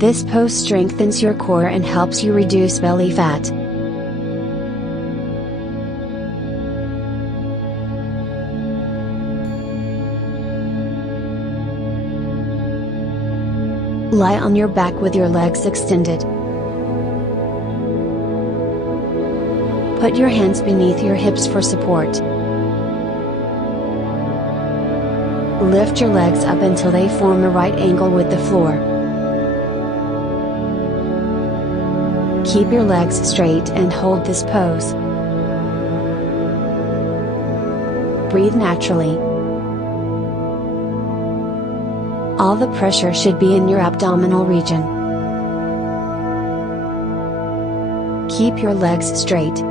This pose strengthens your core and helps you reduce belly fat. Lie on your back with your legs extended. Put your hands beneath your hips for support. Lift your legs up until they form a right angle with the floor. Keep your legs straight and hold this pose. Breathe naturally. All the pressure should be in your abdominal region. Keep your legs straight.